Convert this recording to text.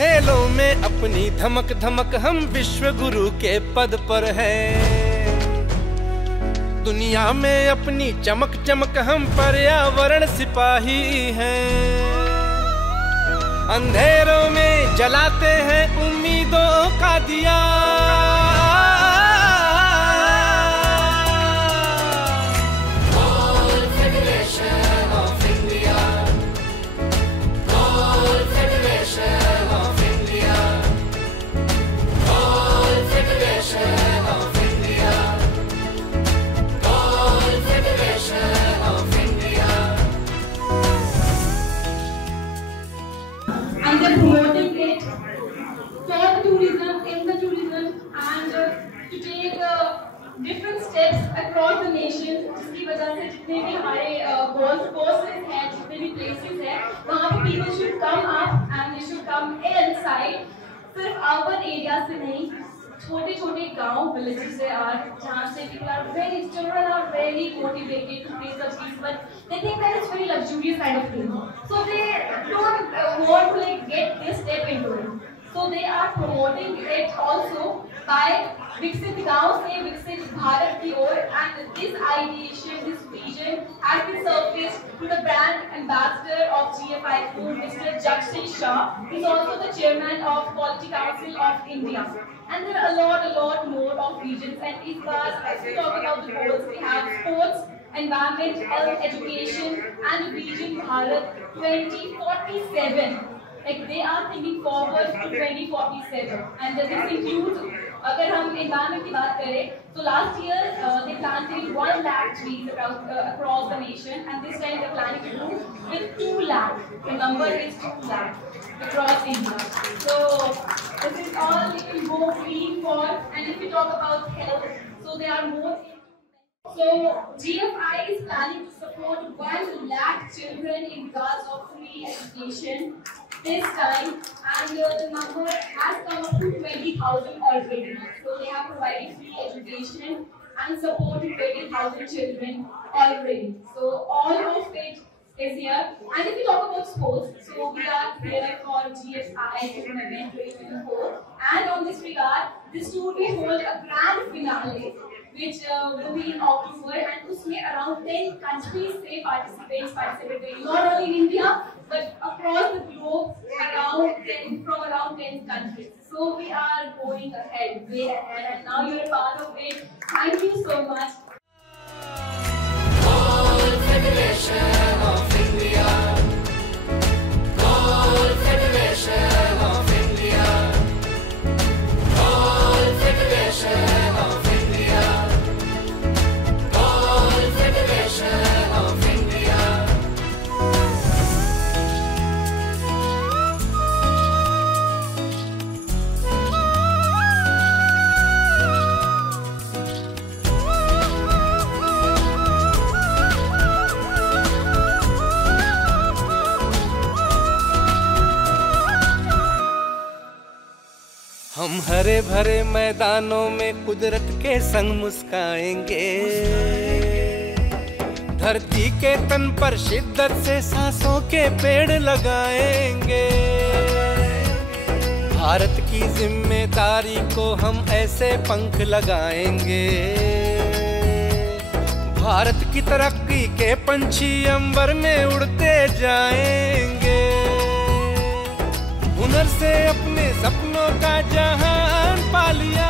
खेलों में अपनी धमक धमक हम विश्व गुरु के पद पर हैं। दुनिया में अपनी चमक चमक हम पर्यावरण सिपाही हैं। अंधेरों में जलाते हैं उम्मीदों का दिया। And they're promoting it for the tourism, in the tourism, and to take different steps across the nation. जिसकी वजह से जितने भी हमारे courses हैं, जितने भी places हैं, वहाँ पे people should come up and they should come inside. सिर्फ urban areas से नहीं, छोटे-छोटे गांव villages से जहाँ से children are very motivated to play such games, but they think that it's very luxurious kind of thing. So they don't want to get this step into it. So they are promoting it also by Viksit Gaon se Viksit Bharat ki or, and this ideation, this vision has been surfaced to the brand ambassador of GFI Food, Mr. Jagshin Shah. He is also the chairman of Quality Council of India. And there are a lot more of regions, and if we talk about the goals, we have sports, environment, health, education, and Vision Bharat 2047. Like they are thinking forward to 2047, and this includes, अगर हम environment की बात करें, so last year they planted 1 lakh trees across the nation, and this time they're planning to do with 2 lakh. The number is 2 lakh across India. So this is all they can go green for, and if we talk about health, so they are more. So GFI is planning to support 1 lakh children in regards of free education this time, and the number has come up to 20,000 already. So they have provided free education and support to 20,000 children already. So all of it is here. And if we talk about sports, so we are here for GFI Tournament 2024, and on this regard, this tour will hold a grand finale, which will be in October, and usme around 10 countries say participating, not only in India but across the globe, from around 10 countries. So we are going ahead, way ahead, and now you're a part of it. Thank you so much. Federation of India, Federation of India, Federation of India, Federation of India. हम हरे भरे मैदानों में कुदरत के संग मुस्काएंगे। धरती के तन पर शिद्दत से सांसों के पेड़ लगाएंगे। भारत की जिम्मेदारी को हम ऐसे पंख लगाएंगे। भारत की तरक्की के पंछी अंबर में उड़ते जाएंगे। हुनर से अपने सपनों का जहान पा लिया।